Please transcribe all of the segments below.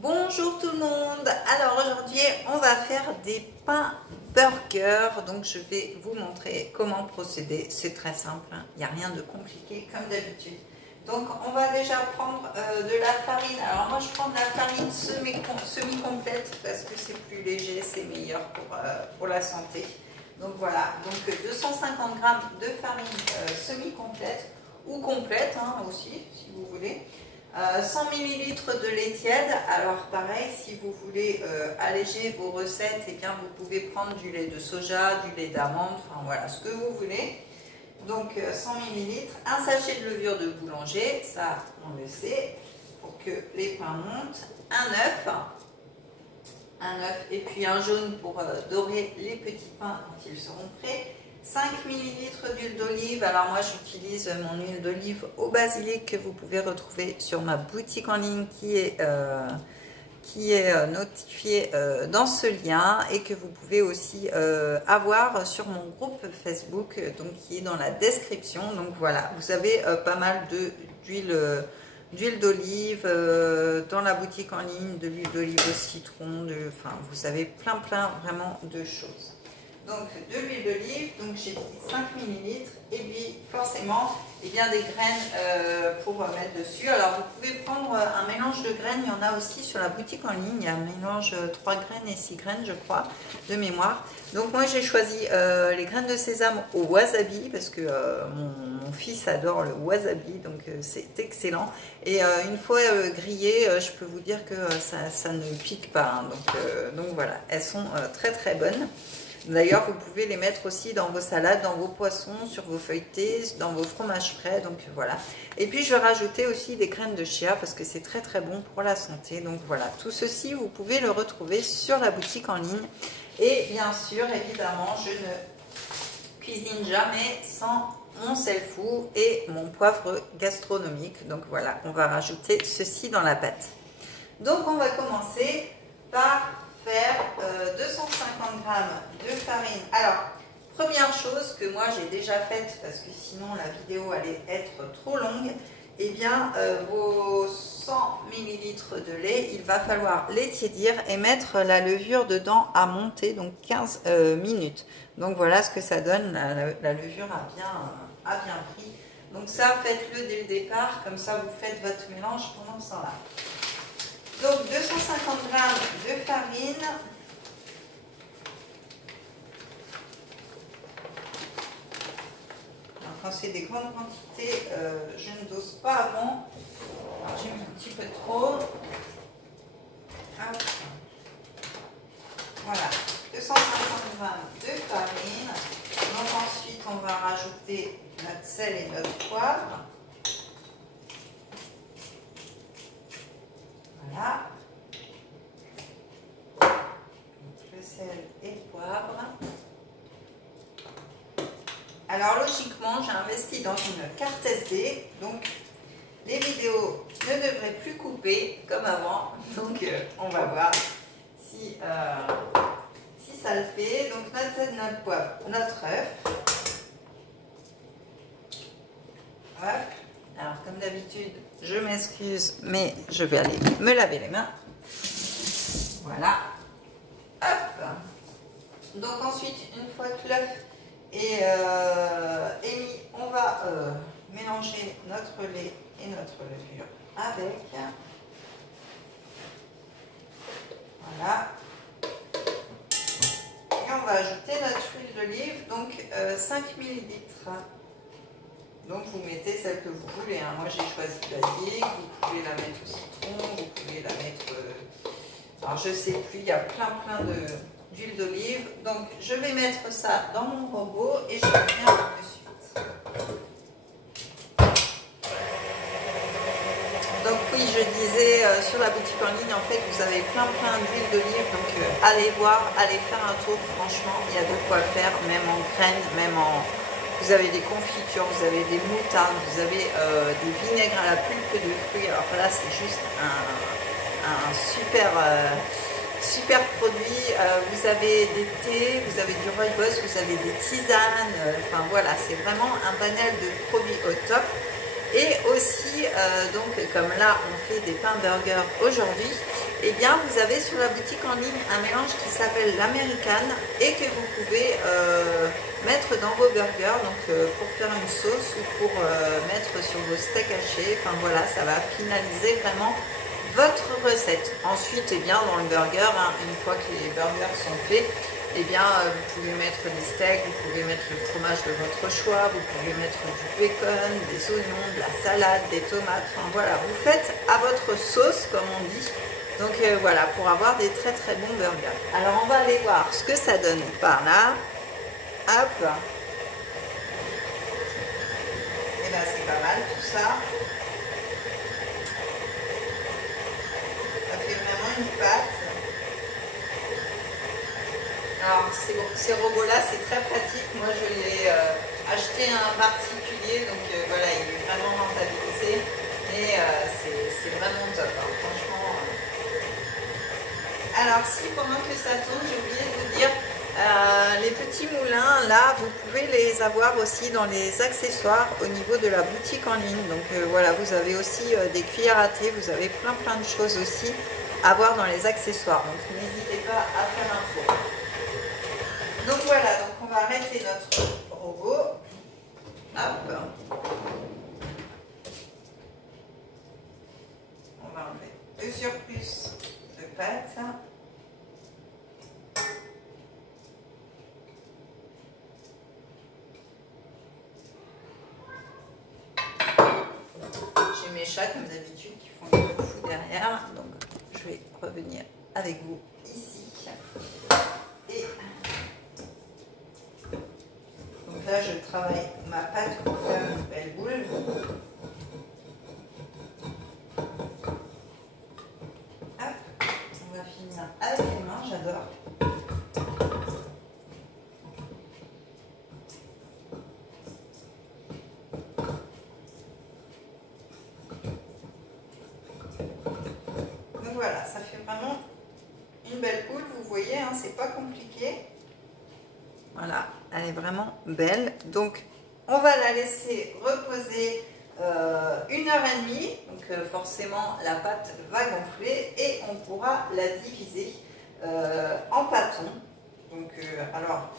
Bonjour tout le monde. Alors aujourd'hui on va faire des pains burgers. Donc je vais vous montrer comment procéder. C'est très simple, hein. Il n'y a rien de compliqué comme d'habitude. Donc on va déjà prendre de la farine. Alors moi je prends de la farine semi-complète parce que c'est plus léger, c'est meilleur pour la santé. Donc voilà, donc 250 g de farine semi-complète ou complète hein, aussi si vous voulez. 100 ml de lait tiède. Alors pareil, si vous voulez alléger vos recettes, eh bien vous pouvez prendre du lait de soja, du lait d'amande, enfin voilà ce que vous voulez. Donc 100 ml, un sachet de levure de boulanger, ça on le sait, pour que les pains montent, un œuf et puis un jaune pour dorer les petits pains quand ils seront prêts. 5 ml d'huile d'olive. Alors moi j'utilise mon huile d'olive au basilic que vous pouvez retrouver sur ma boutique en ligne qui est notifiée dans ce lien et que vous pouvez aussi avoir sur mon groupe Facebook donc qui est dans la description. Donc voilà, vous avez pas mal d'huile d'olive dans la boutique en ligne, de l'huile d'olive au citron, enfin vous avez plein vraiment de choses. Donc de l'huile d'olive, donc j'ai dit 5 ml et puis forcément eh bien, des graines pour mettre dessus. Alors vous pouvez prendre un mélange de graines, il y en a aussi sur la boutique en ligne, il y a un mélange 3 graines et 6 graines je crois de mémoire. Donc moi j'ai choisi les graines de sésame au wasabi parce que mon fils adore le wasabi, donc c'est excellent. Et une fois grillées, je peux vous dire que ça ne pique pas, hein. Donc voilà, elles sont très bonnes. D'ailleurs, vous pouvez les mettre aussi dans vos salades, dans vos poissons, sur vos feuilletés, dans vos fromages frais. Donc voilà. Et puis je vais rajouter aussi des graines de chia parce que c'est très bon pour la santé. Donc voilà, tout ceci, vous pouvez le retrouver sur la boutique en ligne. Et bien sûr, évidemment, je ne cuisine jamais sans mon sel fou et mon poivre gastronomique. Donc voilà, on va rajouter ceci dans la pâte. Donc on va commencer par faire 250 g de farine. Alors, première chose que moi j'ai déjà faite, parce que sinon la vidéo allait être trop longue, eh bien vos 100 ml de lait, il va falloir les tiédir et mettre la levure dedans à monter, donc 15 minutes. Donc voilà ce que ça donne, la levure a bien pris. Donc ça, faites-le dès le départ, comme ça vous faites votre mélange pendant ce temps-là. Donc 250 g de farine. Alors, quand c'est des grandes quantités, je ne dose pas avant. J'ai mis un petit peu trop. Hop. Voilà, 250 g de farine. Donc ensuite, on va rajouter notre sel et notre poivre. Voilà, le sel et le poivre. Alors logiquement, j'ai investi dans une carte SD, donc les vidéos ne devraient plus couper comme avant. Donc on va voir si ça le fait. Donc notre sel, notre poivre, notre œuf. Hop. Alors comme d'habitude, je m'excuse, mais je vais aller me laver les mains. Voilà. Hop. Donc ensuite, une fois que l'œuf est mis, on va mélanger notre lait et notre levure avec. Voilà. Et on va ajouter notre huile d'olive, donc 5 ml. Donc vous mettez celle que vous voulez, hein. Moi j'ai choisi basique, vous pouvez la mettre au citron, vous pouvez la mettre... alors je sais plus, il y a plein d'huile d'olive. Donc je vais mettre ça dans mon robot et je reviens tout de suite. Donc oui, je disais sur la boutique en ligne, en fait vous avez plein d'huile d'olive. Donc allez voir, allez faire un tour, franchement il y a de quoi faire, même en graines, même en... Vous avez des confitures, vous avez des moutardes, vous avez des vinaigres à la pulpe de fruits. Alors là, c'est juste un super produit. Vous avez des thés, vous avez du rooibos, vous avez des tisanes. Enfin voilà, c'est vraiment un panel de produits au top. Et aussi, donc comme là, on fait des pains burgers aujourd'hui, eh bien vous avez sur la boutique en ligne un mélange qui s'appelle l'American et que vous pouvez mettre dans vos burgers, donc pour faire une sauce ou pour mettre sur vos steaks hachés. Enfin voilà, ça va finaliser vraiment votre recette. Ensuite, eh bien dans le burger, hein, une fois que les burgers sont faits, eh bien vous pouvez mettre des steaks, vous pouvez mettre le fromage de votre choix, vous pouvez mettre du bacon, des oignons, de la salade, des tomates. Enfin voilà, vous faites à votre sauce comme on dit. Donc voilà, pour avoir des très très bons burgers. Alors on va aller voir ce que ça donne par là. Hop. Et bien c'est pas mal tout ça. Ça fait vraiment une pâte. Alors ces robots-là, c'est très pratique. Moi je l'ai acheté un particulier, donc voilà, il est vraiment rentabilisé. Et c'est vraiment top, hein, franchement. Alors si pendant que ça tourne, j'ai oublié de vous dire, les petits moulins là, vous pouvez les avoir aussi dans les accessoires au niveau de la boutique en ligne. Donc voilà, vous avez aussi des cuillères à thé, vous avez plein de choses aussi à voir dans les accessoires. Donc n'hésitez pas à faire un tour. Donc voilà, donc on va arrêter notre robot. Hop. On va enlever le surplus de pâte. J'ai mes chats comme d'habitude qui font le fou derrière, donc je vais revenir avec vous ici. Et donc là je travaille ma pâte pour faire une belle boule. Hop, on va finir avec les mains, j'adore. Donc voilà, ça fait vraiment une belle boule, vous voyez, hein, c'est pas compliqué. Voilà, elle est vraiment belle. Donc on va la laisser reposer 1h30. Donc forcément la pâte va gonfler et on pourra la diviser en pâtons. Donc alors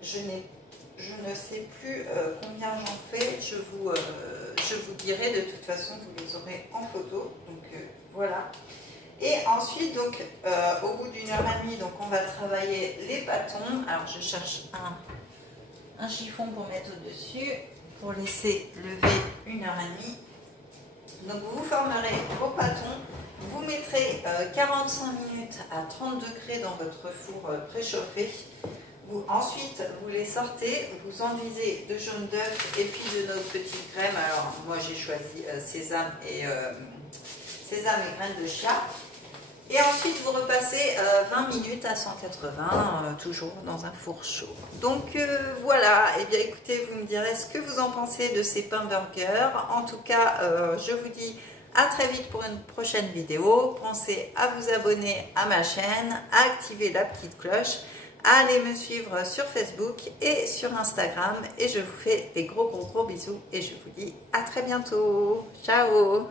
je ne sais plus combien j'en fais, je vous dirai, de toute façon vous les aurez en photo. Donc voilà. Et ensuite, donc, au bout d'1h30, donc on va travailler les bâtons. Alors, je cherche un chiffon pour mettre au-dessus, pour laisser lever 1h30. Donc, vous formerez vos bâtons. Vous mettrez 45 minutes à 30 degrés dans votre four préchauffé. Ensuite, vous les sortez, vous enduisez de jaune d'œuf et puis de notre petite crème. Alors, moi, j'ai choisi sésame et graines de chia. Et ensuite, vous repassez 20 minutes à 180, toujours dans un four chaud. Donc voilà, et bien écoutez, vous me direz ce que vous en pensez de ces pains burgers. En tout cas, je vous dis à très vite pour une prochaine vidéo. Pensez à vous abonner à ma chaîne, à activer la petite cloche, à aller me suivre sur Facebook et sur Instagram. Et je vous fais des gros bisous et je vous dis à très bientôt. Ciao!